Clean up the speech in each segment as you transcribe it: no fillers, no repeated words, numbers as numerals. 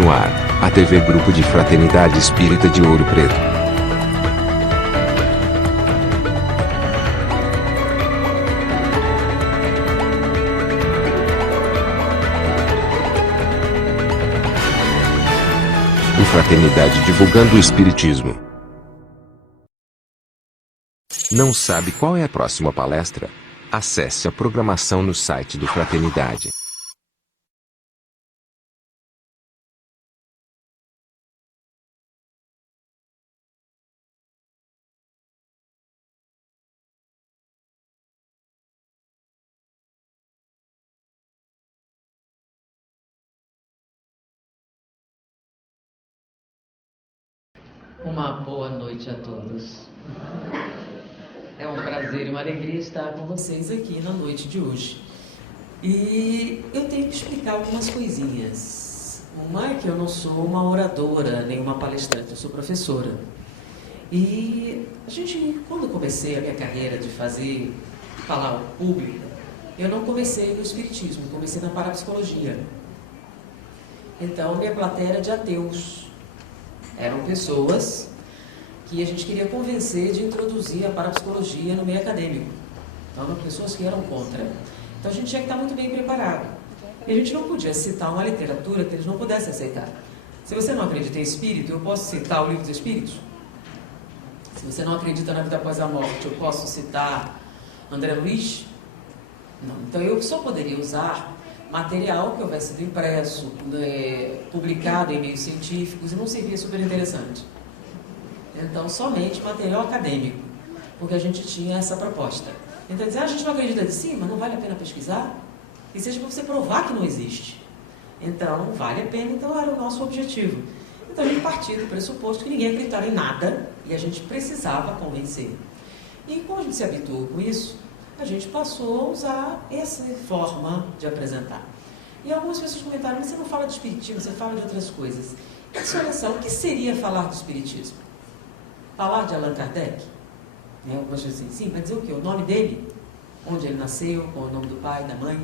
No ar, a TV Grupo de Fraternidade Espírita de Ouro Preto. O Fraternidade divulgando o Espiritismo. Não sabe qual é a próxima palestra? Acesse a programação no site do Fraternidade. Uma boa noite a todos. É um prazer e uma alegria estar com vocês aqui na noite de hoje. E eu tenho que explicar algumas coisinhas. Uma é que eu não sou uma oradora, nem uma palestrante, eu sou professora. E quando eu comecei a minha carreira de falar ao público, eu não comecei no espiritismo, comecei na parapsicologia. Então, minha plateia era de ateus. Eram pessoas que a gente queria convencer de introduzir a parapsicologia no meio acadêmico. Então, eram pessoas que eram contra. Então, a gente tinha que estar muito bem preparado. E a gente não podia citar uma literatura que eles não pudessem aceitar. Se você não acredita em espírito, eu posso citar o Livro dos Espíritos? Se você não acredita na vida após a morte, eu posso citar André Luiz? Não. Então, eu só poderia usar material que houvesse sido impresso, publicado em meios científicos, e não seria super interessante. Então, somente material acadêmico, porque a gente tinha essa proposta. Então, dizer, a gente não acredita de si, mas não vale a pena pesquisar? E seja para você provar que não existe. Então, vale a pena, então era o nosso objetivo. Então, a gente partia do pressuposto que ninguém acreditava em nada, e a gente precisava convencer. E como a gente se habituou com isso, a gente passou a usar essa forma de apresentar. E algumas pessoas comentaram, mas você não fala de espiritismo, você fala de outras coisas. Olha só, o que seria falar de espiritismo? Falar de Allan Kardec? Algumas pessoas dizem, sim, vai dizer o quê? O nome dele? Onde ele nasceu, qual é o nome do pai, da mãe?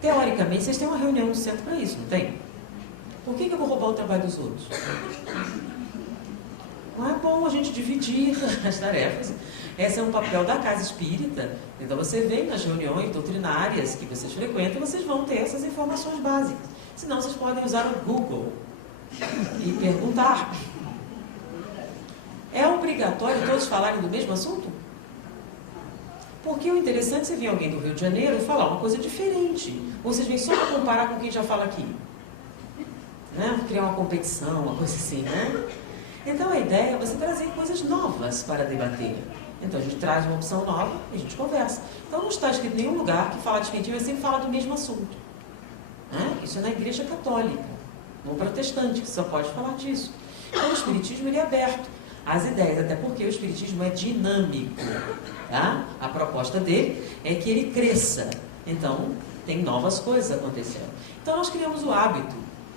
Teoricamente, vocês têm uma reunião no centro para isso, não tem? Por que eu vou roubar o trabalho dos outros? Não é bom a gente dividir as tarefas. Esse é um papel da casa espírita. Então, você vem nas reuniões doutrinárias que vocês frequentam, vocês vão ter essas informações básicas. Senão, vocês podem usar o Google e perguntar. É obrigatório todos falarem do mesmo assunto? Porque o interessante é você vir alguém do Rio de Janeiro e falar uma coisa diferente. Ou vocês vêm só para comparar com quem já fala aqui. Né? Criar uma competição, uma coisa assim, né? Então, a ideia é você trazer coisas novas para debater. Então, a gente traz uma opção nova e a gente conversa. Então, não está escrito em nenhum lugar que fala de espiritismo, mas sempre fala do mesmo assunto. Né? Isso é na Igreja Católica, no protestante, que só pode falar disso. Então, o espiritismo ele é aberto às ideias, até porque o espiritismo é dinâmico. Tá? A proposta dele é que ele cresça. Então, tem novas coisas acontecendo. Então, nós criamos o hábito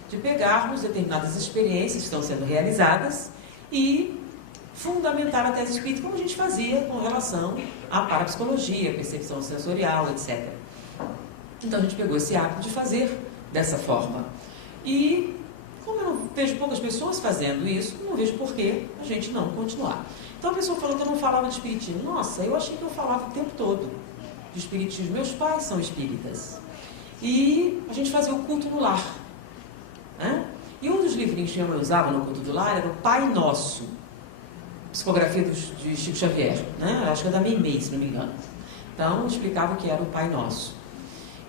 de pegarmos determinadas experiências que estão sendo realizadas e fundamentar a tese espírita, como a gente fazia com relação à parapsicologia, percepção sensorial, etc. Então, a gente pegou esse hábito de fazer dessa forma. E, como eu não vejo poucas pessoas fazendo isso, não vejo por que a gente não continuar. Então, a pessoa falou que eu não falava de espiritismo. Nossa, eu achei que eu falava o tempo todo de espiritismo. Meus pais são espíritas. E a gente fazia o culto no lar. Né? E um dos livrinhos que eu usava no culto do lar era o Pai Nosso, psicografia de Chico Xavier, né? Acho que é da Meimei, se não me engano. Então, explicava o que era o Pai Nosso.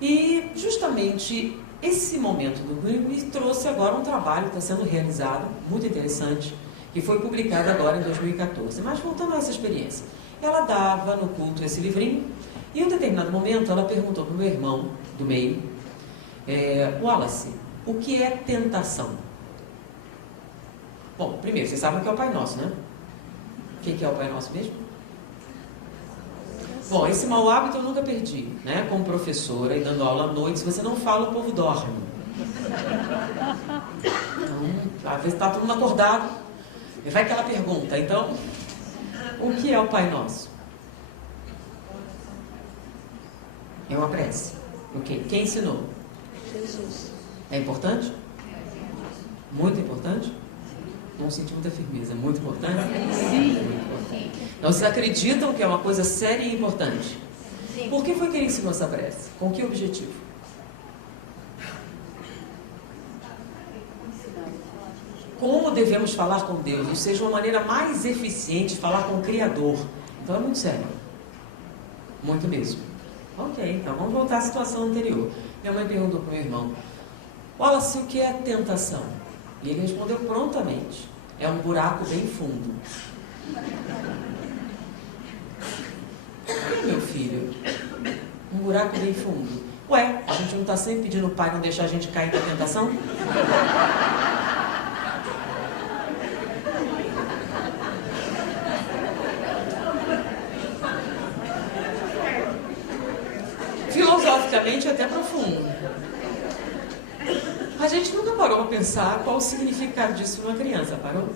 E, justamente, esse momento do livro me trouxe agora um trabalho que está sendo realizado, muito interessante, que foi publicado agora em 2014. Mas, voltando a essa experiência, ela dava no culto esse livrinho, e em um determinado momento ela perguntou para o meu irmão do meio, Wallace, o que é tentação? Bom, primeiro, vocês sabem o que é o Pai Nosso, né? O que é o Pai Nosso mesmo? Bom, esse mau hábito eu nunca perdi, né? Como professora e dando aula à noite, se você não fala, o povo dorme. Então, às vezes está todo mundo acordado, e vai aquela pergunta. Então, o que é o Pai Nosso? É uma prece. Ok. Quem ensinou? Jesus. É importante? Muito importante? Não senti muita firmeza. Muito importante? Sim. Muito importante. Então, vocês acreditam que é uma coisa séria e importante? Sim. Por que foi que ele ensinou essa prece? Com que objetivo? Como devemos falar com Deus? Ou seja, uma maneira mais eficiente de falar com o Criador. Então é muito sério. Muito mesmo. Ok, então vamos voltar à situação anterior. Minha mãe perguntou para o meu irmão: Wallace, o que é tentação? E ele respondeu prontamente: é um buraco bem fundo. E meu filho? Um buraco bem fundo. Ué, a gente não está sempre pedindo o pai não deixar a gente cair na tentação? Filosoficamente é até profundo. A gente nunca parou para pensar qual o significado disso numa criança, parou?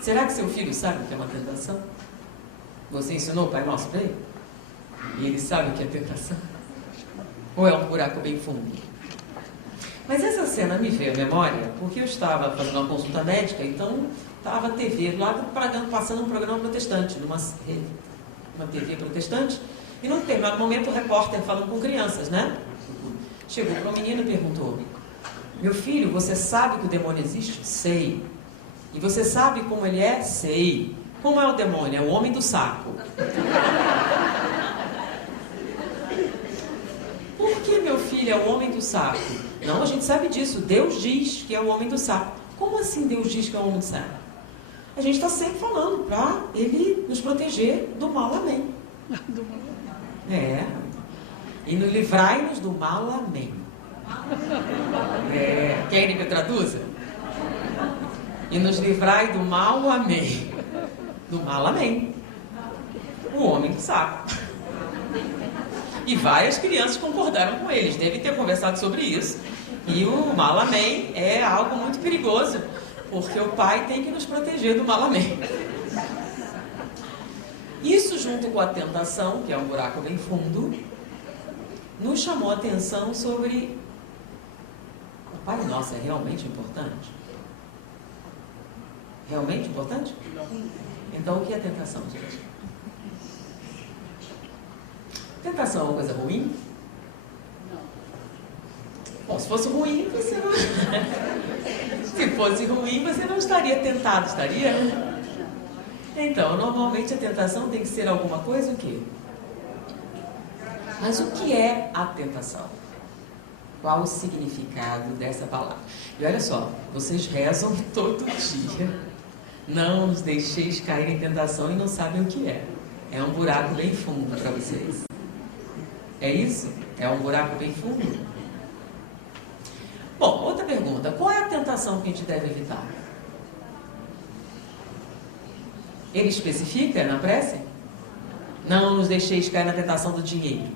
Será que seu filho sabe o que é uma tentação? Você ensinou o Pai Nosso para ele? E ele sabe o que é tentação? Ou é um buraco bem fundo? Mas essa cena me veio à memória porque eu estava fazendo uma consulta médica, então estava a TV lá passando um programa protestante, numa TV protestante, e num determinado momento o repórter falando com crianças, né? Chegou para o menino e perguntou: meu filho, você sabe que o demônio existe? Sei. E você sabe como ele é? Sei. Como é o demônio? É o homem do saco. Por que, meu filho, é o homem do saco? Não, a gente sabe disso. Deus diz que é o homem do saco. Como assim Deus diz que é o homem do saco? A gente está sempre falando para ele nos proteger do mal, amém. É. E nos livrai-nos do mal, amém. É. Querem que eu traduza? E nos livrai do mal, amém. Do mal, amém. O homem do saco. E várias crianças concordaram com eles. Devem ter conversado sobre isso. E o mal, amém, é algo muito perigoso, porque o pai tem que nos proteger do mal, amém. Isso, junto com a tentação, que é um buraco bem fundo, nos chamou a atenção sobre: o Pai Nosso é realmente importante? Realmente importante? Então, o que é tentação, gente? Tentação é uma coisa ruim? Bom, se fosse ruim, você não... Se fosse ruim, você não estaria tentado, estaria? Então, normalmente a tentação tem que ser alguma coisa o quê? Mas o que é a tentação? Qual o significado dessa palavra? E olha só, vocês rezam todo dia: não nos deixeis cair em tentação, e não sabem o que é. É um buraco bem fundo para vocês. É isso? É um buraco bem fundo? Bom, outra pergunta: qual é a tentação que a gente deve evitar? Ele especifica na prece? Não nos deixeis cair na tentação do dinheiro.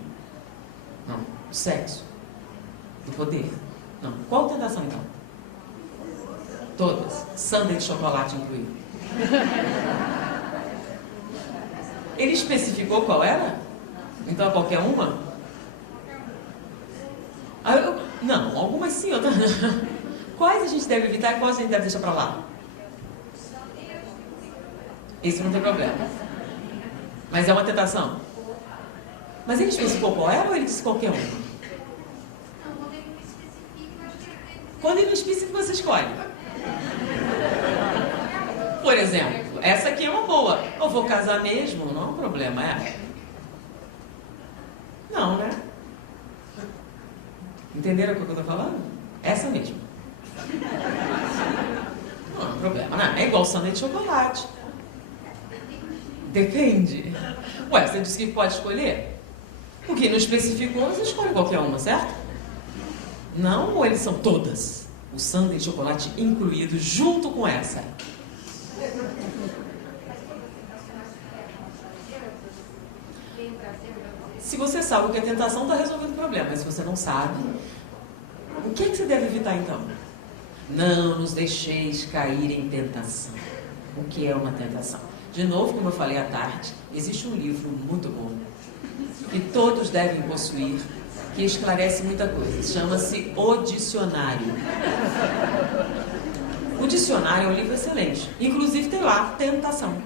Não. Do sexo. Do poder. Não. Qual tentação então? Todas. Sundae de chocolate incluído. Ele especificou qual era? Então qualquer uma? Não, algumas sim, outras não. Quais a gente deve evitar e quais a gente deve deixar para lá? Isso não tem problema. Mas é uma tentação. Mas ele especificou qual era ou ele disse qualquer uma? Quando ele não especifica, você escolhe. Por exemplo, essa aqui é uma boa. Eu vou casar mesmo? Não é um problema, é? Não, né? Entenderam o que eu estou falando? Essa mesmo. Não é um problema, né? É igual sundae de chocolate. Depende. Ué, você disse que pode escolher? Porque não especificou, você escolhe qualquer uma, certo? Não, ou eles são todas? O sundae de chocolate incluído junto com essa. Se você sabe o que é tentação, está resolvendo o problema. Mas se você não sabe, o que é que você deve evitar então? Não nos deixeis cair em tentação. O que é uma tentação? De novo, como eu falei à tarde, existe um livro muito bom que todos devem possuir, que esclarece muita coisa. Chama-se O Dicionário. O Dicionário é um livro excelente. Inclusive tem lá tentação.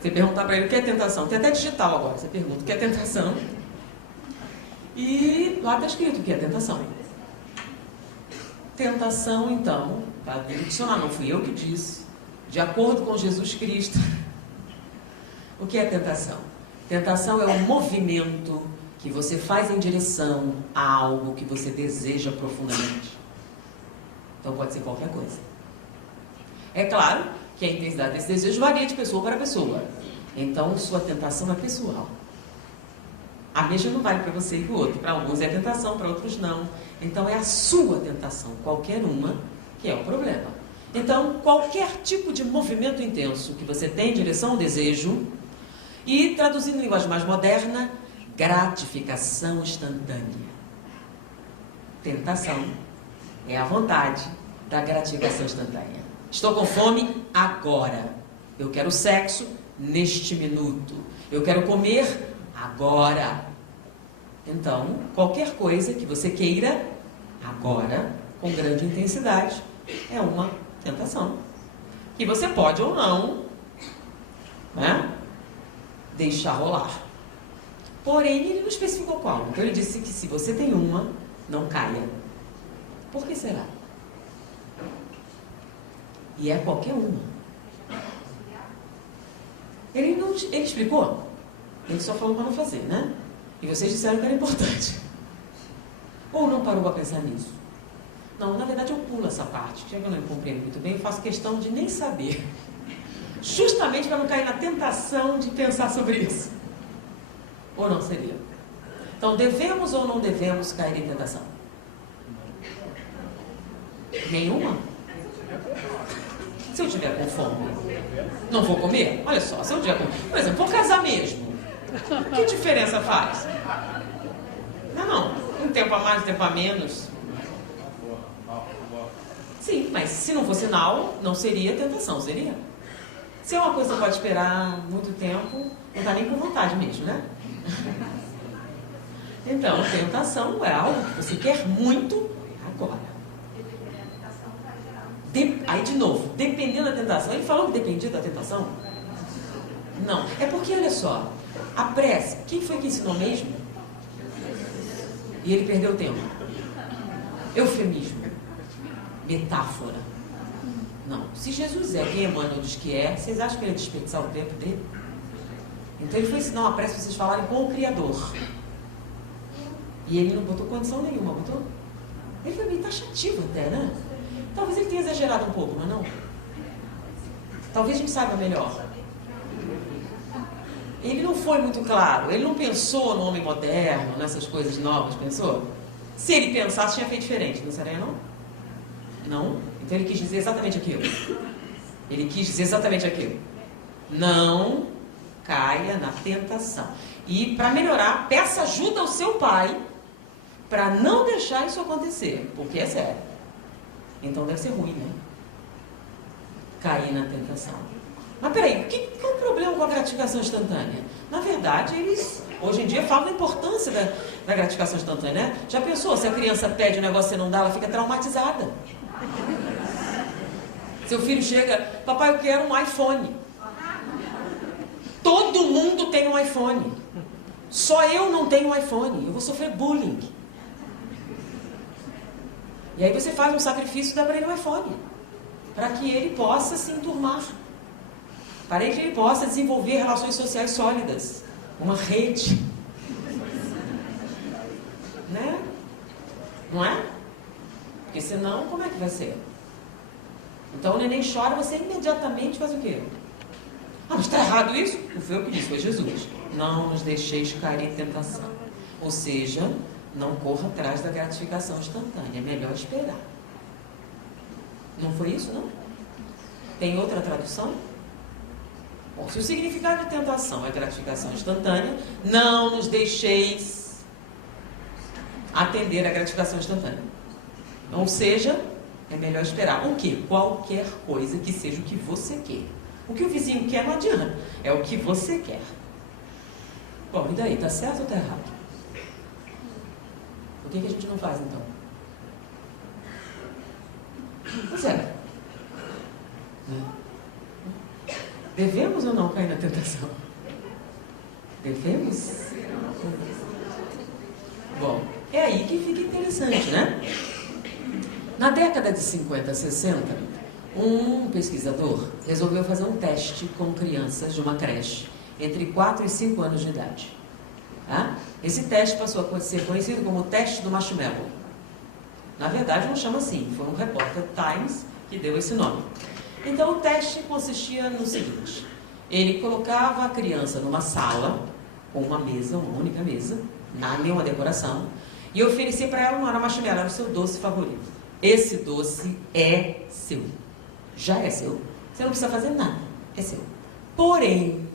Você perguntar para ele o que é tentação. Tem até digital agora. Você pergunta o que é tentação. E lá está escrito o que é tentação. Tentação, então, está no dicionário, não fui eu que disse. De acordo com Jesus Cristo. O que é tentação? Tentação é um movimento que você faz em direção a algo que você deseja profundamente. Então pode ser qualquer coisa. É claro que a intensidade desse desejo varia de pessoa para pessoa. Então sua tentação é pessoal. A mesma não vale para você e para o outro. Para alguns é tentação, para outros não. Então é a sua tentação, qualquer uma, que é o problema. Então qualquer tipo de movimento intenso que você tem em direção ao desejo, e traduzindo em linguagem mais moderna, gratificação instantânea. Tentação é a vontade da gratificação instantânea. Estou com fome agora. Eu quero sexo neste minuto. Eu quero comer agora. Então, qualquer coisa que você queira agora, com grande intensidade, é uma tentação. Que você pode ou não, né, deixar rolar. Porém, ele não especificou qual. Então ele disse que se você tem uma, não caia. Por que será? E é qualquer uma. Ele explicou. Ele só falou para não fazer, né? E vocês disseram que era importante. Ou não parou para pensar nisso? Não, na verdade eu pulo essa parte. Já que eu não compreendo muito bem, eu faço questão de nem saber. Justamente para não cair na tentação de pensar sobre isso. Ou não seria? Então, devemos ou não devemos cair em tentação? Nenhuma? Se eu tiver com fome, não vou comer? Olha só, se eu tiver com... Por exemplo, vou casar mesmo. Que diferença faz? Não. Um tempo a mais, um tempo a menos. Sim, mas se não fosse não seria tentação, seria? Se é uma coisa que pode esperar muito tempo, não está nem com vontade mesmo, né? Então, tentação é algo que você quer muito agora. Aí, de novo, dependendo da tentação. Ele falou que dependia da tentação? Não. É porque, olha só, a prece, quem foi que ensinou mesmo? E ele perdeu tempo. Eufemismo. Metáfora. Não. Se Jesus é quem Emmanuel diz que é, vocês acham que ele ia desperdiçar o tempo dele? Então ele foi ensinar uma prece para vocês falarem com o Criador. E ele não botou condição nenhuma, botou? Ele foi meio taxativo até, né? Talvez ele tenha exagerado um pouco, mas não? Talvez a gente saiba melhor. Ele não foi muito claro, ele não pensou no homem moderno, nessas coisas novas, pensou? Se ele pensasse, tinha feito diferente, não seria não? Não? Então ele quis dizer exatamente aquilo. Ele quis dizer exatamente aquilo. Não caia na tentação. E para melhorar, peça ajuda ao seu pai para não deixar isso acontecer, porque é sério. Então deve ser ruim, né? Cair na tentação. Mas peraí, qual é o problema com a gratificação instantânea? Na verdade, eles hoje em dia falam da importância da gratificação instantânea, né? Já pensou, se a criança pede um negócio e você não dá, ela fica traumatizada. Seu filho chega, papai, eu quero um iPhone. Todo mundo tem um iPhone. Só eu não tenho um iPhone. Eu vou sofrer bullying. E aí você faz um sacrifício e dá para ele um iPhone. Para que ele possa se enturmar. Para que ele possa desenvolver relações sociais sólidas. Uma rede. Né? Não é? Porque senão, como é que vai ser? Então o neném chora, você imediatamente faz o quê? Ah, mas está errado isso? Não foi eu que disse, foi Jesus. Não nos deixeis cair em tentação. Ou seja, não corra atrás da gratificação instantânea. É melhor esperar. Não foi isso, não? Tem outra tradução? Bom, se o significado de tentação é gratificação instantânea, não nos deixeis atender à gratificação instantânea. Ou seja, é melhor esperar. O quê? Qualquer coisa que seja o que você quer. O que o vizinho quer não adianta. É o que você quer. Bom, e daí? Tá certo ou tá errado? que a gente não faz então? Pois é. Devemos ou não cair na tentação? Devemos? Bom, é aí que fica interessante, né? Na década de 50, 60, um pesquisador resolveu fazer um teste com crianças de uma creche entre 4 e 5 anos de idade. Tá? Esse teste passou a ser conhecido como o teste do marshmallow. Na verdade, não chama assim, foi um repórter Times que deu esse nome. Então, o teste consistia no seguinte: ele colocava a criança numa sala, com uma mesa, uma única mesa, nenhuma decoração, e oferecia para ela, não era marshmallow, era o seu doce favorito. Esse doce é seu. Já é seu. Você não precisa fazer nada. É seu. Porém,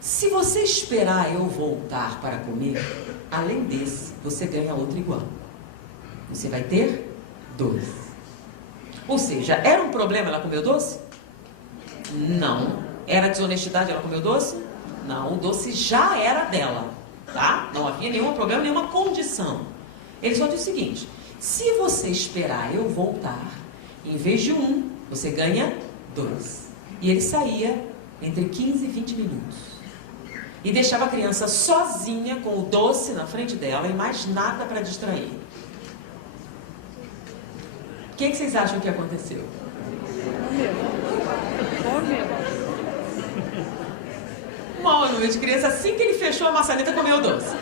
se você esperar eu voltar para comer, além desse, você ganha outro igual. Você vai ter 2. Ou seja, era um problema ela comer o doce? Não. Era desonestidade ela comer o doce? Não. O doce já era dela. Tá? Não havia nenhum problema, nenhuma condição. Ele só disse o seguinte: se você esperar eu voltar, em vez de 1, você ganha 2. E ele saía entre 15 e 20 minutos. E deixava a criança sozinha com o doce na frente dela e mais nada para distrair. O que vocês acham que aconteceu? Uma noite de criança, assim que ele fechou a maçaneta, comeu o doce.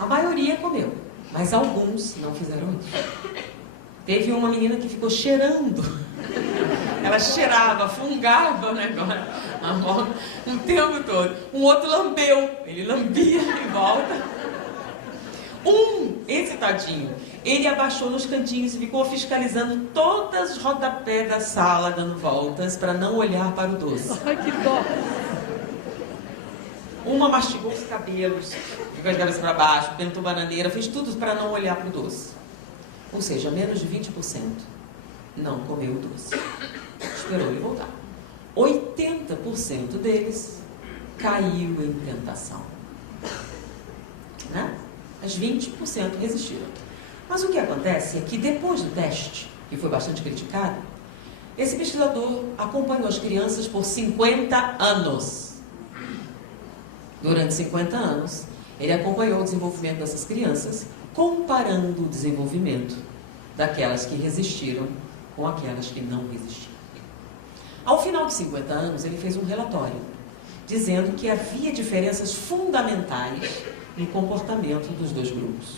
A maioria comeu, mas alguns não fizeram isso. Teve uma menina que ficou cheirando. Ela cheirava, fungava o negócio, a mão, o tempo todo. Um outro lambeu, ele lambia em volta. Esse tadinho, ele abaixou nos cantinhos e ficou fiscalizando todas as rodapés da sala, dando voltas para não olhar para o doce. Ai, que dó! Uma mastigou os cabelos, ficou de cabeça para baixo, tentou bananeira, fez tudo para não olhar para o doce. Ou seja, menos de 20% não comeu o doce. Esperou ele voltar. 80% deles caiu em tentação. Né? As 20% resistiram. Mas o que acontece é que depois do teste, que foi bastante criticado, esse pesquisador acompanhou as crianças por 50 anos. Durante 50 anos, ele acompanhou o desenvolvimento dessas crianças, comparando o desenvolvimento daquelas que resistiram com aquelas que não resistiram. Ao final de 50 anos, ele fez um relatório, dizendo que havia diferenças fundamentais no comportamento dos dois grupos.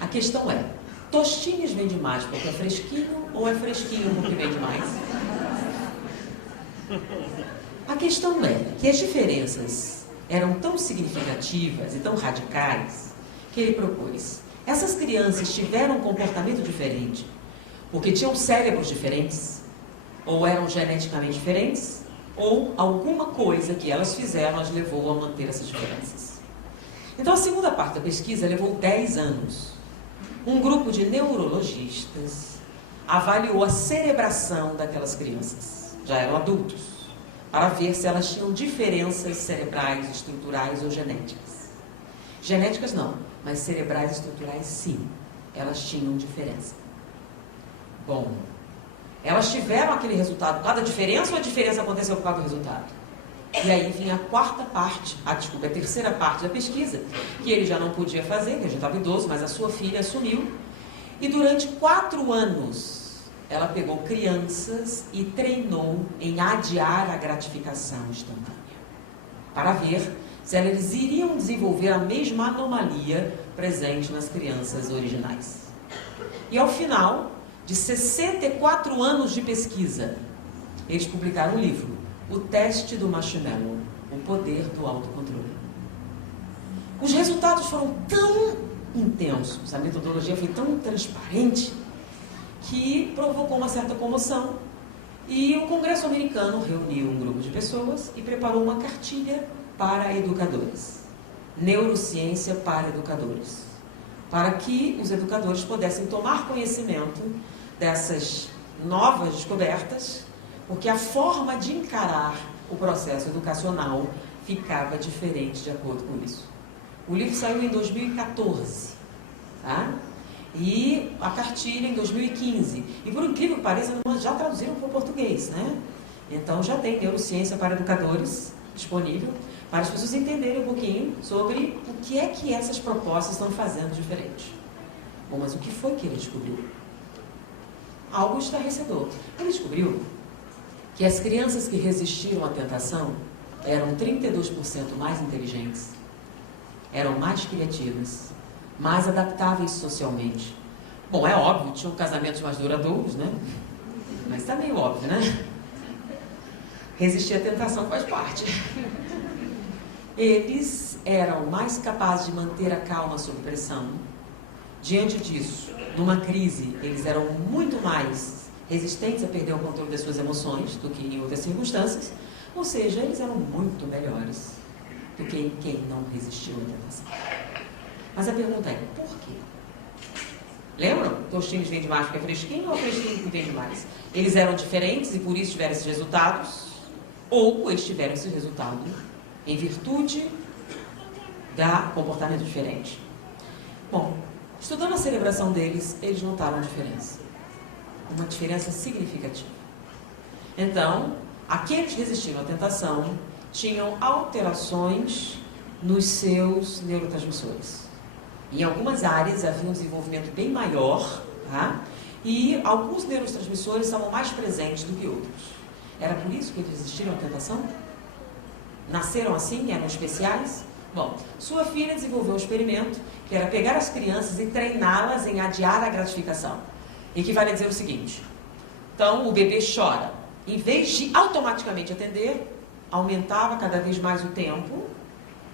A questão é: Tostines vende mais porque é fresquinho ou é fresquinho porque vende mais? A questão é que as diferenças eram tão significativas e tão radicais que ele propôs: essas crianças tiveram um comportamento diferente porque tinham cérebros diferentes, ou eram geneticamente diferentes, ou alguma coisa que elas fizeram as levou a manter essas diferenças. Então, a segunda parte da pesquisa levou 10 anos. Um grupo de neurologistas avaliou a cerebração daquelas crianças, já eram adultos, para ver se elas tinham diferenças cerebrais, estruturais ou genéticas. Genéticas não, mas cerebrais e estruturais sim, elas tinham diferença. Bom, elas tiveram aquele resultado por causa da diferença ou a diferença aconteceu por causa do resultado? E aí vinha a terceira parte da pesquisa, que ele já não podia fazer, que ele já estava idoso, mas a sua filha assumiu. E durante 4 anos, ela pegou crianças e treinou em adiar a gratificação instantânea, para ver se eles iriam desenvolver a mesma anomalia presente nas crianças originais. E ao final de 64 anos de pesquisa, eles publicaram um livro, O Teste do Marshmallow, o Poder do Autocontrole. Os resultados foram tão intensos, a metodologia foi tão transparente, que provocou uma certa comoção, e o Congresso americano reuniu um grupo de pessoas e preparou uma cartilha para educadores, neurociência para educadores, para que os educadores pudessem tomar conhecimento dessas novas descobertas, porque a forma de encarar o processo educacional ficava diferente de acordo com isso. O livro saiu em 2014, tá? E a cartilha em 2015. E por incrível que pareça, nós já traduziram para o português, né? Então já tem neurociência para educadores disponível, para as pessoas entenderem um pouquinho sobre o que é que essas propostas estão fazendo diferente. Bom, mas o que foi que ele descobriu? Algo estarrecedor. Ele descobriu que as crianças que resistiram à tentação eram 32% mais inteligentes, eram mais criativas, mais adaptáveis socialmente. Bom, é óbvio, tinham casamentos mais duradouros, né? Mas está meio óbvio, né? Resistir à tentação faz parte. Eles eram mais capazes de manter a calma sob pressão. Diante disso, numa crise, eles eram muito mais resistentes a perder o controle das suas emoções do que em outras circunstâncias. Ou seja, eles eram muito melhores do que quem não resistiu à tentação. Mas a pergunta é, por quê? Lembram? Tostinhos vem demais porque é fresquinho ou fresquinho que vem demais? Eles eram diferentes e por isso tiveram esses resultados? Ou eles tiveram esse resultado em virtude da comportamento diferente? Bom, estudando a celebração deles, eles notaram a diferença. Uma diferença significativa. Então, aqueles que resistiram à tentação tinham alterações nos seus neurotransmissores. Em algumas áreas havia um desenvolvimento bem maior, tá? E alguns neurotransmissores estavam mais presentes do que outros. Era por isso que eles resistiram à tentação? Nasceram assim? Eram especiais? Bom, sua filha desenvolveu um experimento que era pegar as crianças e treiná-las em adiar a gratificação. Equivale a dizer o seguinte: então o bebê chora. Em vez de automaticamente atender, aumentava cada vez mais o tempo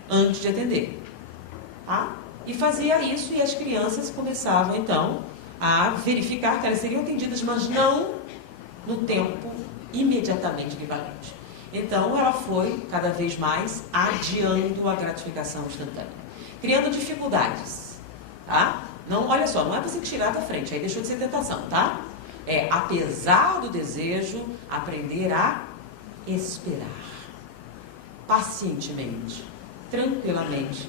antes de atender. Tá? E fazia isso e as crianças começavam então a verificar que elas seriam atendidas, mas não no tempo imediatamente equivalente. Então ela foi cada vez mais adiando a gratificação instantânea, criando dificuldades, tá? Não, olha só, não é você tirar da frente, aí deixou de ser tentação, tá? É, apesar do desejo, aprender a esperar pacientemente, tranquilamente,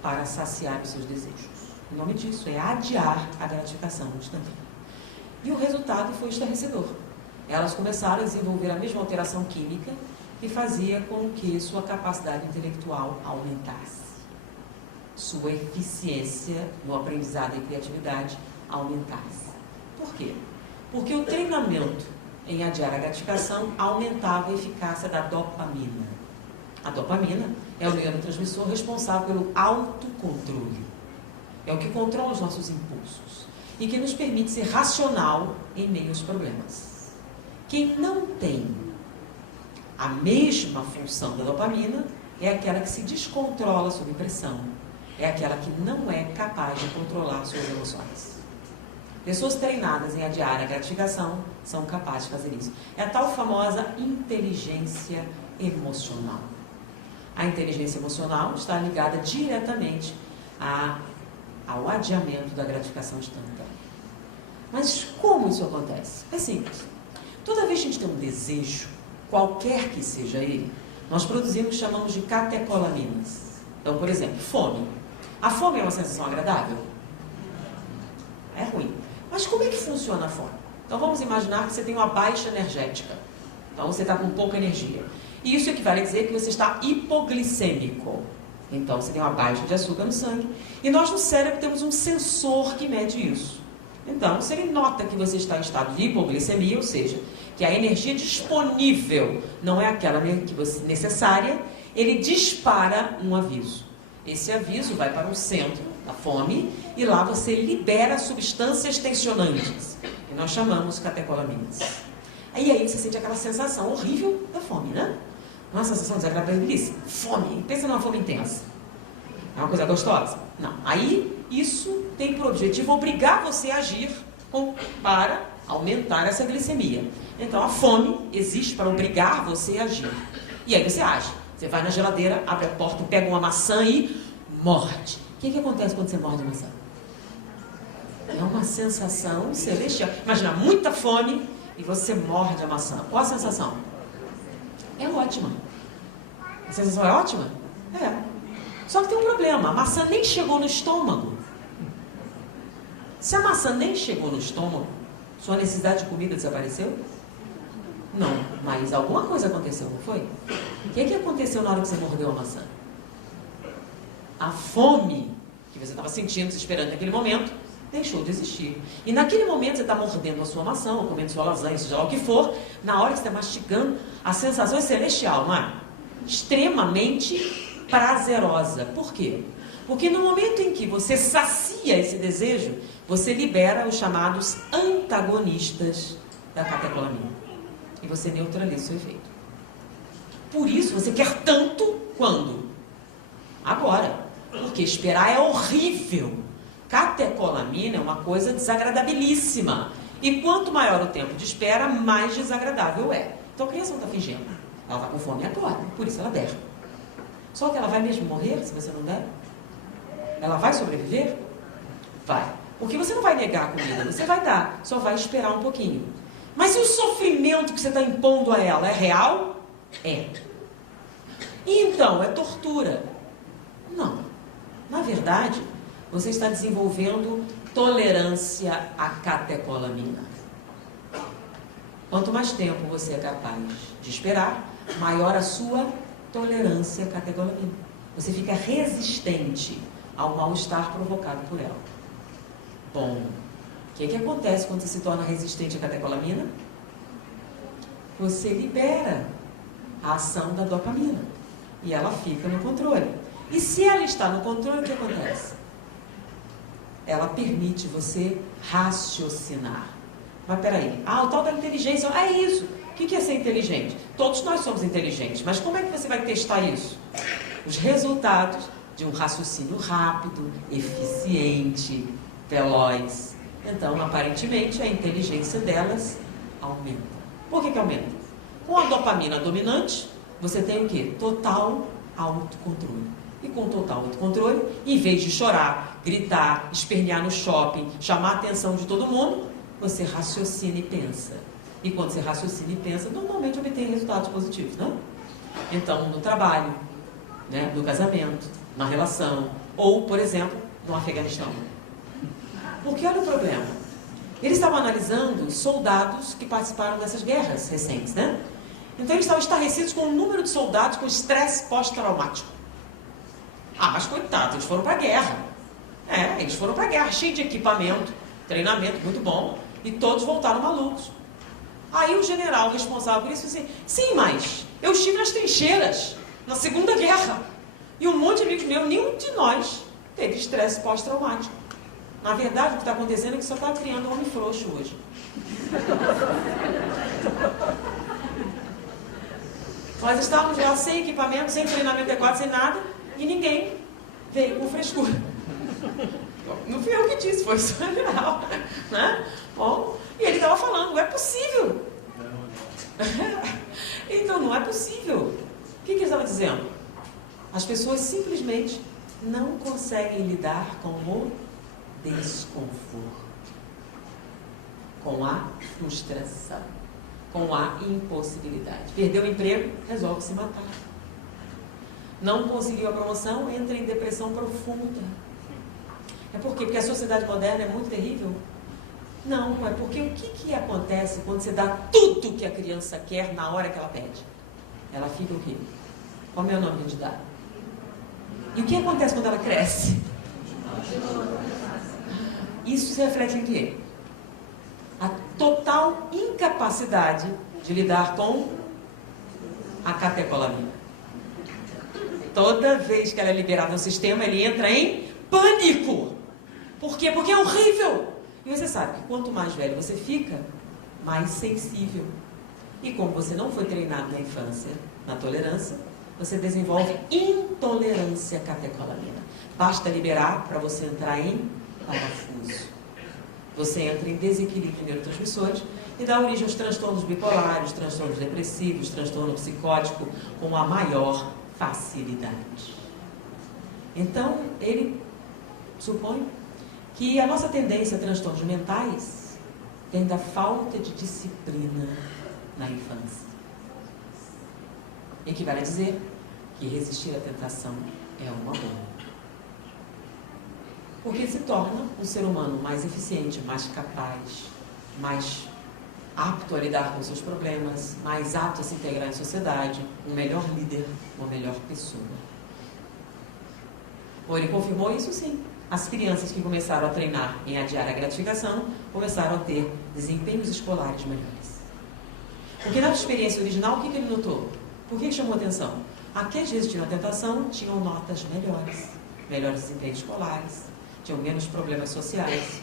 para saciar os seus desejos. O nome disso é adiar a gratificação instantânea. E o resultado foi estarrecedor. Elas começaram a desenvolver a mesma alteração química que fazia com que sua capacidade intelectual aumentasse. Sua eficiência no aprendizado e criatividade aumentasse. Por quê? Porque o treinamento em adiar a gratificação aumentava a eficácia da dopamina. A dopamina é o neurotransmissor responsável pelo autocontrole. É o que controla os nossos impulsos e que nos permite ser racional em meio aos problemas. Quem não tem a mesma função da dopamina é aquela que se descontrola sob pressão. É aquela que não é capaz de controlar suas emoções. Pessoas treinadas em adiar a gratificação são capazes de fazer isso. É a tal famosa inteligência emocional. A inteligência emocional está ligada diretamente ao adiamento da gratificação instantânea. Mas como isso acontece? É simples. Toda vez que a gente tem um desejo, qualquer que seja ele, nós produzimos o que chamamos de catecolaminas. Então, por exemplo, fome. A fome é uma sensação agradável? É ruim. Mas como é que funciona a fome? Então vamos imaginar que você tem uma baixa energética. Então você está com pouca energia. E isso equivale a dizer que você está hipoglicêmico. Então você tem uma baixa de açúcar no sangue. E nós no cérebro temos um sensor que mede isso. Então, se ele nota que você está em estado de hipoglicemia, ou seja, que a energia disponível não é aquela que você necessária, ele dispara um aviso. Esse aviso vai para o centro da fome e lá você libera substâncias tensionantes, que nós chamamos catecolaminas. Aí você sente aquela sensação horrível da fome, né? Uma sensação desagradável, fome. Pensa numa fome intensa. É uma coisa gostosa? Não. Aí isso tem por objetivo obrigar você a agir para aumentar essa glicemia. Então a fome existe para obrigar você a agir. E aí você age. Você vai na geladeira, abre a porta, pega uma maçã e morde. O que acontece quando você morde a maçã? É uma sensação celestial. Imagina, muita fome e você morde a maçã. Qual a sensação? É ótima. A sensação é ótima? É. Só que tem um problema, a maçã nem chegou no estômago. Se a maçã nem chegou no estômago, sua necessidade de comida desapareceu? Não, mas alguma coisa aconteceu, não foi? O que aconteceu na hora que você mordeu a maçã? A fome que você estava sentindo, esperando naquele momento, deixou de existir. E naquele momento você está mordendo a sua maçã, ou comendo sua lasanha, seja lá o que for, na hora que você está mastigando, a sensação é celestial, não é? Extremamente prazerosa. Por quê? Porque no momento em que você sacia esse desejo, você libera os chamados antagonistas da catecolamina. E você neutraliza o seu efeito. Por isso você quer tanto quando? Agora. Porque esperar é horrível. Catecolamina é uma coisa desagradabilíssima. E quanto maior o tempo de espera, mais desagradável é. Então a criança não está fingindo. Ela está com fome agora, por isso ela berra. Só que ela vai mesmo morrer se você não der? Ela vai sobreviver? Vai. Porque você não vai negar a comida, você vai dar, só vai esperar um pouquinho. Mas e o sofrimento que você está impondo a ela? É real? É. E então, é tortura? Não. Na verdade, você está desenvolvendo tolerância à catecolamina. Quanto mais tempo você é capaz de esperar, maior a sua tolerância à catecolamina. Você fica resistente ao mal-estar provocado por ela. Bom, o que acontece quando você se torna resistente à catecolamina? Você libera a ação da dopamina e ela fica no controle. E se ela está no controle, o que acontece? Ela permite você raciocinar. Mas peraí, o tal da inteligência, é isso. O que é ser inteligente? Todos nós somos inteligentes, mas como é que você vai testar isso? Os resultados de um raciocínio rápido, eficiente, veloz. Então, aparentemente, a inteligência delas aumenta. Por que aumenta? Com a dopamina dominante, você tem o quê? Total autocontrole. E com total autocontrole, em vez de chorar, gritar, espernear no shopping, chamar a atenção de todo mundo, você raciocina e pensa. E quando você raciocina e pensa, normalmente obtém resultados positivos, não? Então, no trabalho, né, no casamento, na relação, ou, por exemplo, no Afeganistão. Porque olha o problema. Eles estavam analisando soldados que participaram dessas guerras recentes, né? Então eles estavam estarrecidos com o número de soldados com estresse pós-traumático. Mas coitados, eles foram para a guerra. Eles foram para a guerra, cheio de equipamento, treinamento muito bom, e todos voltaram malucos. Aí o general responsável por isso disse assim, sim, mas eu estive nas trincheiras, na Segunda Guerra, e um monte de amigos meus, nenhum de nós teve estresse pós-traumático. Na verdade, o que está acontecendo é que só está criando um homem frouxo hoje. Nós estávamos lá sem equipamento, sem treinamento adequado, sem nada, e ninguém veio com frescura. Não fui eu que disse, foi o general, né? Bom, e ele estava falando, não é possível. Então, não é possível. O que ele estava dizendo? As pessoas simplesmente não conseguem lidar com o desconforto, com a frustração, com a impossibilidade. Perdeu o emprego, resolve se matar. Não conseguiu a promoção, entra em depressão profunda. É por quê? Porque a sociedade moderna é muito terrível? Não, é porque o que acontece quando você dá tudo que a criança quer na hora que ela pede? Ela fica o quê? Qual é o nome de dar? E o que acontece quando ela cresce? Isso se reflete em quê? A total incapacidade de lidar com a catecolamina. Toda vez que ela é liberada no sistema, ele entra em pânico. Por quê? Porque é horrível. E você sabe que quanto mais velho você fica, mais sensível. E como você não foi treinado na infância, na tolerância, você desenvolve intolerância à catecolamina. Basta liberar para você entrar em parafuso. Você entra em desequilíbrio de neurotransmissores e dá origem aos transtornos bipolares, transtornos depressivos, transtorno psicótico com a maior facilidade. Então, ele supõe que a nossa tendência a transtornos mentais vem da falta de disciplina na infância. Equivale a dizer que resistir à tentação é uma boa. Porque se torna um ser humano mais eficiente, mais capaz, mais apto a lidar com seus problemas, mais apto a se integrar em sociedade, um melhor líder, uma melhor pessoa. Bom, ele confirmou isso sim. As crianças que começaram a treinar em adiar a gratificação começaram a ter desempenhos escolares melhores. Porque na experiência original, o que ele notou? Por que chamou atenção? Aqueles que resistiram à tentação tinham notas melhores, melhores desempenhos escolares, tinham menos problemas sociais,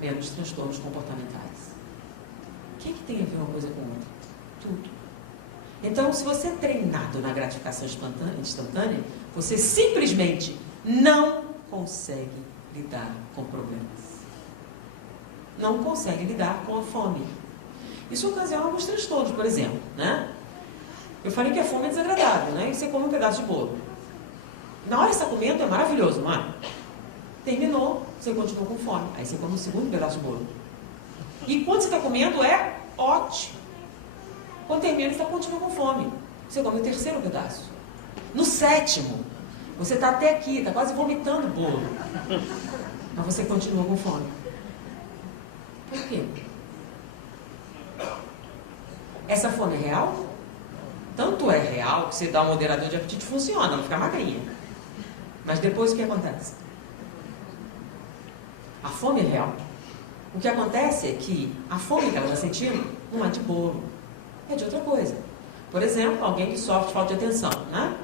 menos transtornos comportamentais. O que tem a ver uma coisa com outra? Tudo. Então, se você é treinado na gratificação instantânea, você simplesmente não consegue lidar com problemas. Não consegue lidar com a fome. Isso ocasiona alguns transtornos, por exemplo, né? Eu falei que a fome é desagradável, né? E você come um pedaço de bolo. Na hora que você está comendo é maravilhoso, não é? Terminou, você continua com fome. Aí você come um segundo pedaço de bolo. E quando você está comendo é ótimo. Quando termina, você continua com fome. Você come o terceiro pedaço. No sétimo, você está até aqui, está quase vomitando o bolo. Mas você continua com fome. Por quê? Essa fome é real? Tanto é real que você dá um moderador de apetite, funciona, ela fica magrinha. Mas depois o que acontece? A fome é real. O que acontece é que a fome que ela está sentindo não é de bolo, é de outra coisa. Por exemplo, alguém que sofre de falta de atenção, né?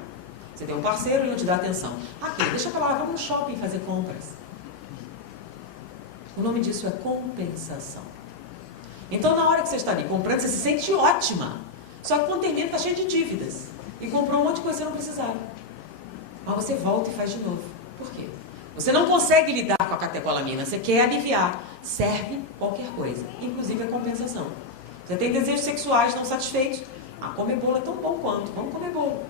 Você tem um parceiro e não te dá atenção. Aqui, deixa pra lá, vamos no shopping fazer compras. O nome disso é compensação. Então, na hora que você está ali comprando, você se sente ótima. Só que quando termina, está cheio de dívidas. E comprou um monte de coisa que você não precisava. Mas você volta e faz de novo. Por quê? Você não consegue lidar com a catecolamina, você quer aliviar. Serve qualquer coisa, inclusive a compensação. Você tem desejos sexuais não satisfeitos. Comer bolo é tão bom quanto. Vamos comer bolo.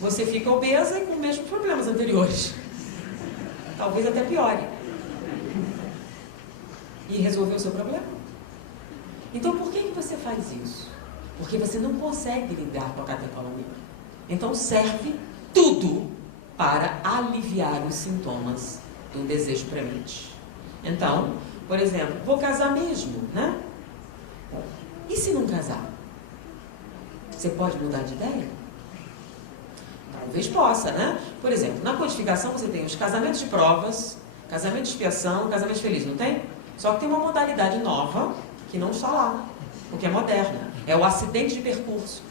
Você fica obesa e com os mesmos problemas anteriores. Talvez até piore. E resolveu o seu problema? Então, por que você faz isso? Porque você não consegue lidar com a catecolamina. Então, serve tudo para aliviar os sintomas do desejo premente. Então, por exemplo, vou casar mesmo, né? E se não casar? Você pode mudar de ideia? Talvez possa, né? Por exemplo, na codificação você tem os casamentos de provas, casamento de expiação, casamento feliz, não tem? Só que tem uma modalidade nova que não está lá, porque é moderna. É o acidente de percurso.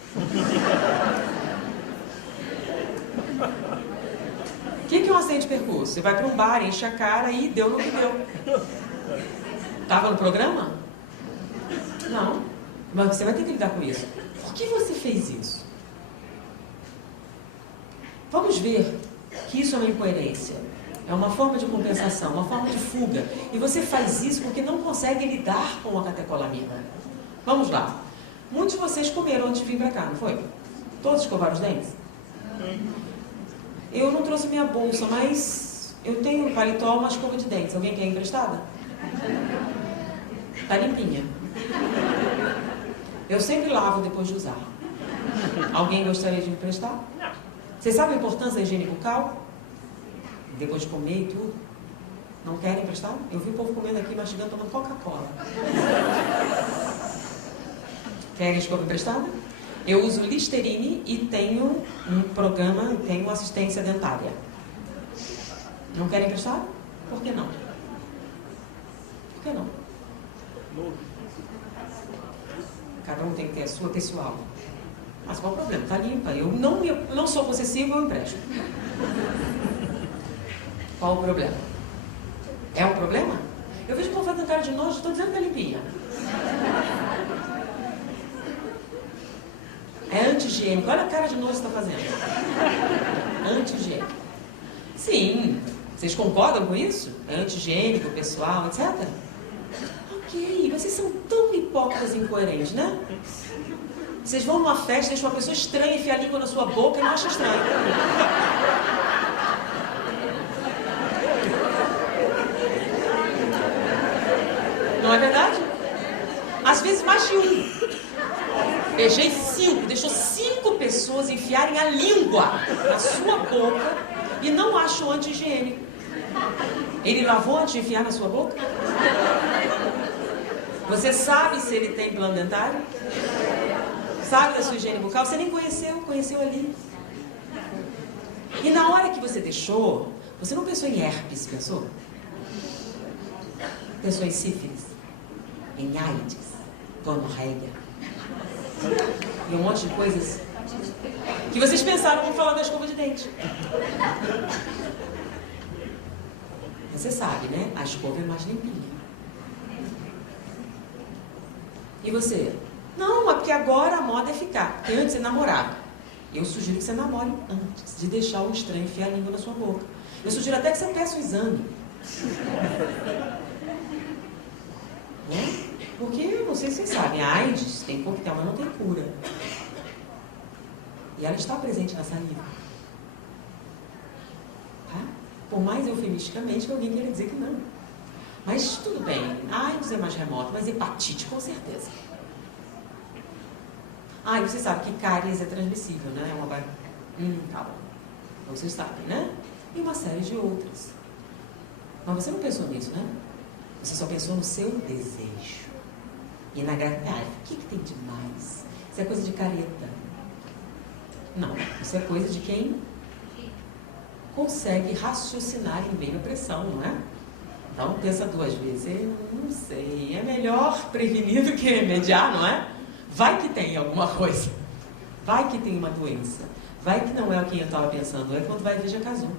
O que é um acidente de percurso? Você vai para um bar, enche a cara e deu no que deu. Estava no programa? Não. Mas você vai ter que lidar com isso. Por que você fez isso? Vamos ver que isso é uma incoerência. É uma forma de compensação, uma forma de fuga. E você faz isso porque não consegue lidar com a catecolamina. Vamos lá. Muitos de vocês comeram antes de vir para cá, não foi? Todos escovaram os dentes? Eu não trouxe minha bolsa, mas eu tenho um paletó, uma escova de dentes. Alguém quer emprestada? Tá limpinha. Eu sempre lavo depois de usar. Alguém gostaria de me emprestar? Vocês sabem a importância da higiene bucal? Depois de comer e tudo? Não querem emprestar? Eu vi o povo comendo aqui, mastigando, tomando Coca-Cola. Querem escova emprestada? Eu uso Listerine e tenho um programa, tenho assistência dentária. Não querem emprestar? Por que não? Por que não? Cada um tem que ter a sua pessoal. Mas qual o problema? Está limpa. Eu não sou possessivo, eu empresto. Qual o problema? É um problema? Eu vejo o povo fazendo cara de nojo, estou dizendo que é limpinha. É anti-higiênico. Olha a cara de nojo que você está fazendo. Anti-higiênico. Sim. Vocês concordam com isso? É anti-higiênico, pessoal, etc. Ok. Vocês são tão hipócritas e incoerentes, né? Vocês vão numa festa, deixam uma pessoa estranha enfiar a língua na sua boca e não acham estranho. Não é verdade? Às vezes mais de um. Beijei 5, deixou 5 pessoas enfiarem a língua na sua boca e não acham anti-higiênico. Ele lavou antes de enfiar na sua boca? Você sabe se ele tem plano dentário? Sabe da sua higiene bucal? Você nem conheceu ali. E na hora que você deixou, você não pensou em herpes, pensou? Pensou em sífilis, em AIDS, gonorreia e um monte de coisas que vocês pensaram, vamos falar da escova de dente. Você sabe, né? A escova é mais limpinha. E você? Não, é porque agora a moda é ficar. Porque antes você namorava. Eu sugiro que você namore antes de deixar um estranho enfiar a língua na sua boca. Eu sugiro até que você peça um exame. Né? Porque, eu não sei se vocês sabem, a AIDS tem coquetel, mas não tem cura. E ela está presente na saliva. Tá? Por mais eufemisticamente que alguém queira dizer que não. Mas tudo bem, a AIDS é mais remota, mas hepatite com certeza. Ah, e você sabe que cáries é transmissível, né? É uma tá bom. Então vocês sabem, né? E uma série de outras. Mas você não pensou nisso, né? Você só pensou no seu desejo. E na gravidade. O que tem de mais? Isso é coisa de careta. Não, isso é coisa de quem consegue raciocinar em meio à pressão, não é? Então pensa duas vezes. Eu não sei, é melhor prevenir do que remediar, não é? Vai que tem alguma coisa. Vai que tem uma doença. Vai que não é o que eu estava pensando. É quando vai ver, já casou.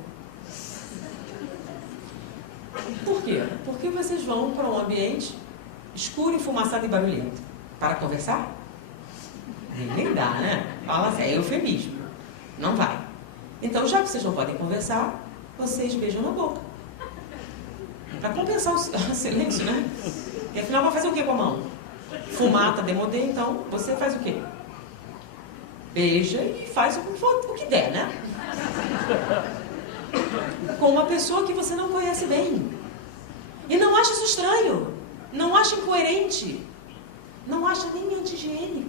Por quê? Porque vocês vão para um ambiente escuro, enfumaçado e barulhento. Para conversar? Nem dá, né? Fala assim, é eufemismo. Não vai. Então, já que vocês não podem conversar, vocês beijam na boca. Para compensar o silêncio, né? E afinal, vai fazer o que com a mão? Fumar, tá demodê, então você faz o quê? Beija e faz o que der, né? Com uma pessoa que você não conhece bem. E não acha isso estranho. Não acha incoerente. Não acha nem anti-higiênico.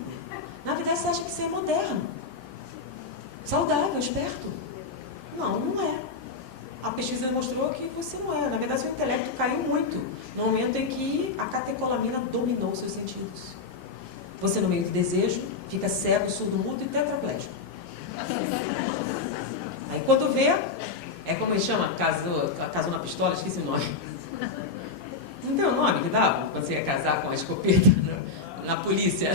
Na verdade, você acha que você é moderno. Saudável, esperto. Não, não é. A pesquisa mostrou que você não é. Na verdade, seu intelecto caiu muito no momento em que a catecolamina dominou seus sentidos. Você, no meio do desejo, fica cego, surdo, mudo e tetraplégico. Aí, quando vê, é como ele chama? Casou na pistola, esqueci o nome. Não tem o nome que dava quando você ia casar com a escopeta na polícia,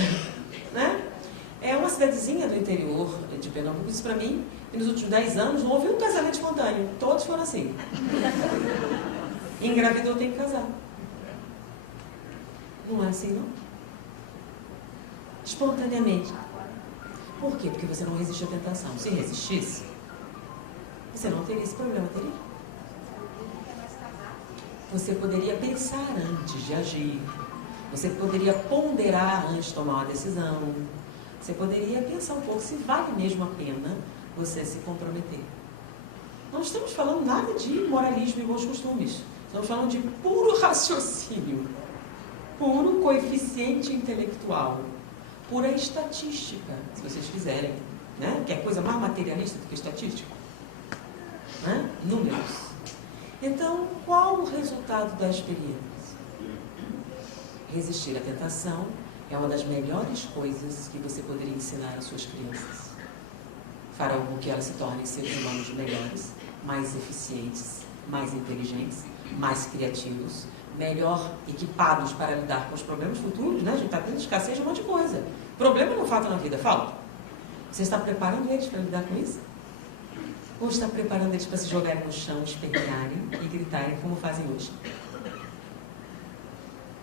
né? É uma cidadezinha do interior de Pernambuco, disse pra mim, e nos últimos 10 anos não houve um casamento espontâneo. Todos foram assim. Engravidou, tem que casar. Não é assim, não? Espontaneamente. Por quê? Porque você não resiste à tentação. Se resistisse, você não teria esse problema, teria? Você poderia pensar antes de agir. Você poderia ponderar antes de tomar uma decisão. Você poderia pensar um pouco se vale mesmo a pena você se comprometer. Não estamos falando nada de moralismo e bons costumes. Estamos falando de puro raciocínio, puro coeficiente intelectual, pura estatística, se vocês quiserem, né? Que é coisa mais materialista do que estatística, né? Números. Então, qual o resultado da experiência? Resistir à tentação é uma das melhores coisas que você poderia ensinar às suas crianças. Farão com que elas se tornem seres humanos melhores, mais eficientes, mais inteligentes, mais criativos, melhor equipados para lidar com os problemas futuros, né? A gente está tendo escassez de um monte de coisa. Problema não falta na vida, falta. Você está preparando eles para lidar com isso? Ou está preparando eles para se jogarem no chão, espernearem e gritarem como fazem hoje?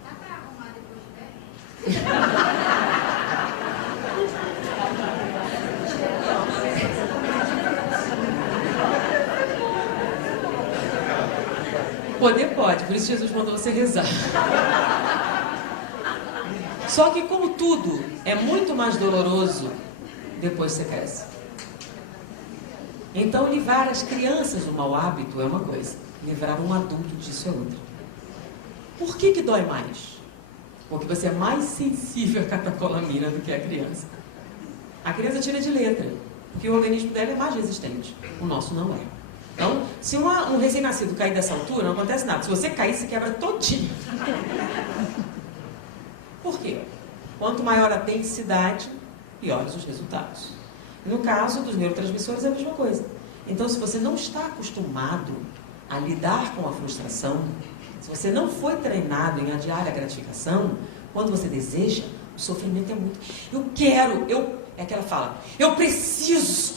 Dá para arrumar depois de velho? Poder pode, por isso Jesus mandou você rezar. Só que como tudo é muito mais doloroso, depois você cresce. Então livrar as crianças do mau hábito é uma coisa, livrar um adulto disso é outra. Por que dói mais? Porque você é mais sensível à catecolamina do que a criança. A criança tira de letra, porque o organismo dela é mais resistente. O nosso não é. Então, se um recém-nascido cair dessa altura, não acontece nada. Se você cair, se quebra todinho. Por quê? Quanto maior a densidade, piores os resultados. No caso dos neurotransmissores é a mesma coisa. Então, se você não está acostumado a lidar com a frustração, se você não foi treinado em adiar a gratificação, quando você deseja, o sofrimento é muito. É que ela fala, eu preciso.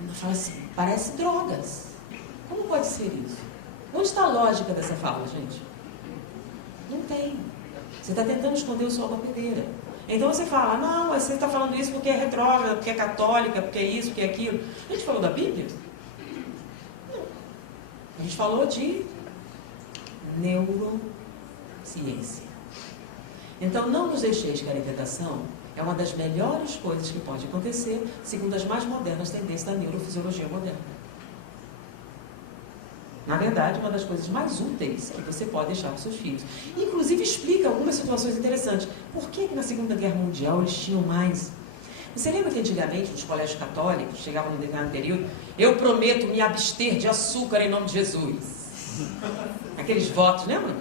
Ela fala assim, parece drogas. Como pode ser isso? Onde está a lógica dessa fala, gente? Não tem. Você está tentando esconder o sol da peneira. Então você fala, não, mas você está falando isso porque é retrógrada, porque é católica, porque é isso, porque é aquilo. A gente falou da Bíblia? Não. A gente falou de neurociência. Então não nos deixeis que a alimentação é uma das melhores coisas que pode acontecer, segundo as mais modernas tendências da neurofisiologia moderna. Na verdade, uma das coisas mais úteis que você pode deixar para os seus filhos. Inclusive, explica algumas situações interessantes. Por que na Segunda Guerra Mundial eles tinham mais? Você lembra que antigamente, nos colégios católicos, chegavam num determinado período, eu prometo me abster de açúcar em nome de Jesus. Aqueles votos, lembra?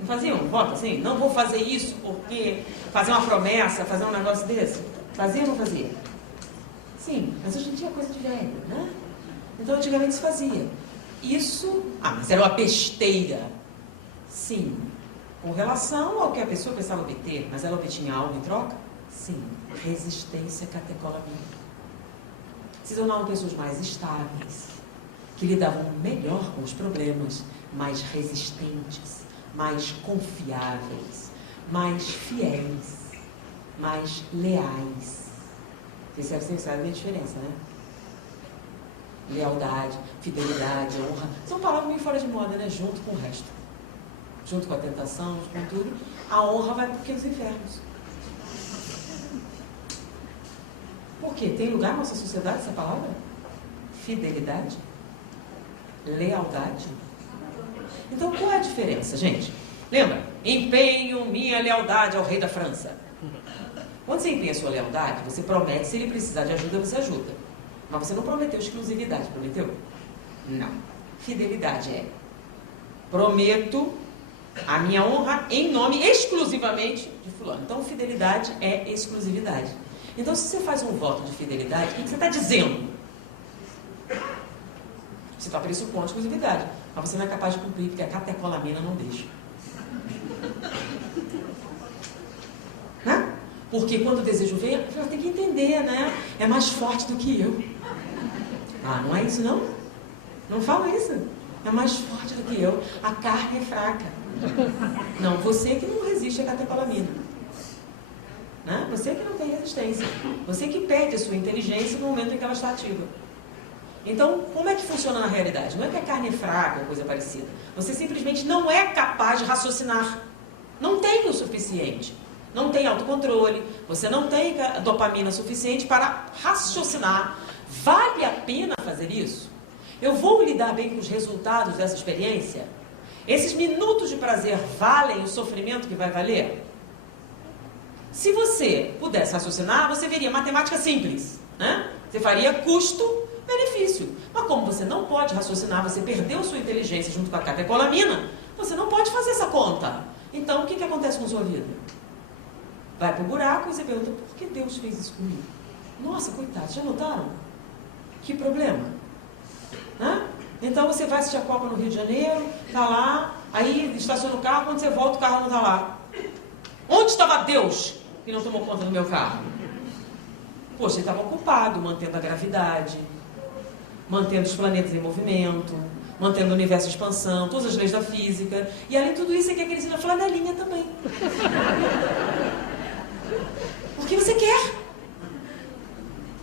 Não faziam um voto assim? Não vou fazer isso porque fazer uma promessa, fazer um negócio desse. Fazia ou não fazia? Sim, mas hoje em dia é coisa de velho, né? Então, antigamente se fazia. Isso, mas era uma besteira. Sim. Com relação ao que a pessoa pensava obter, mas ela obtinha algo em troca? Sim. Resistência catecolamina. Se tornavam pessoas mais estáveis, que lidavam melhor com os problemas, mais resistentes, mais confiáveis, mais fiéis, mais leais. Você sabe a diferença, né? Lealdade, fidelidade, honra. São palavras meio fora de moda, né? Junto com o resto. Junto com a tentação, junto com tudo. A honra vai para os infernos. Por quê? Tem lugar na nossa sociedade essa palavra? Fidelidade? Lealdade? Então, qual é a diferença, gente? Lembra? Empenho minha lealdade ao rei da França. Quando você empenha a sua lealdade, você promete, se ele precisar de ajuda, você ajuda. Mas você não prometeu exclusividade, prometeu? Não. Fidelidade é: prometo a minha honra em nome exclusivamente de fulano. Então, fidelidade é exclusividade. Então, se você faz um voto de fidelidade, o que você está dizendo? Você está pressupondo exclusividade, mas você não é capaz de cumprir, porque a catecolamina não deixa. Né? Porque quando o desejo vem, ela tem que entender, né? É mais forte do que eu. Ah, não é isso não? Não fala isso? É mais forte do que eu. A carne é fraca. Não, você que não resiste à catecolamina. Né? Você que não tem resistência. Você que perde a sua inteligência no momento em que ela está ativa. Então, como é que funciona na realidade? Não é que a carne é fraca ou coisa parecida. Você simplesmente não é capaz de raciocinar. Não tem o suficiente. Não tem autocontrole. Você não tem dopamina suficiente para raciocinar. Vale a pena fazer isso? Eu vou lidar bem com os resultados dessa experiência? Esses minutos de prazer valem o sofrimento que vai valer? Se você pudesse raciocinar, você veria matemática simples, né? Você faria custo-benefício. Mas como você não pode raciocinar, você perdeu sua inteligência junto com a catecolamina, você não pode fazer essa conta. Então, o que acontece com a sua vida? Vai pro buraco e você pergunta, por que Deus fez isso comigo? Nossa, coitado, já notaram? Que problema? Hã? Então você vai assistir a Copa no Rio de Janeiro, tá lá, aí estaciona o carro, quando você volta o carro não tá lá. Onde estava Deus que não tomou conta do meu carro? Poxa, ele estava ocupado mantendo a gravidade, mantendo os planetas em movimento, mantendo o universo em expansão, todas as leis da física, e além de tudo isso, você quer que ele seja flanelinha também. Porque você quer.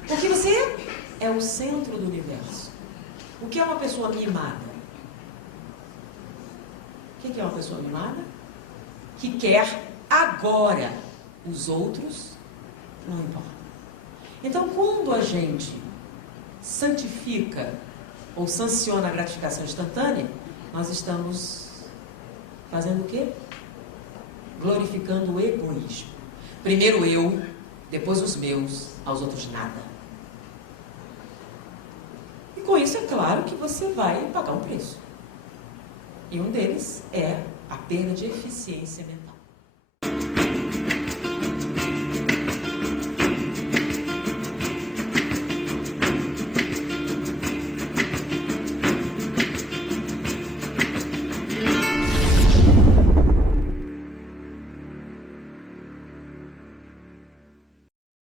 Porque você é o centro do universo. O que é uma pessoa mimada? O que é uma pessoa mimada? Que quer agora. Os outros não importam. Então, quando a gente santifica ou sanciona a gratificação instantânea, nós estamos fazendo o quê? Glorificando o egoísmo. Primeiro eu, depois os meus, aos outros nada. E com isso é claro que você vai pagar um preço. E um deles é a perda de eficiência mental.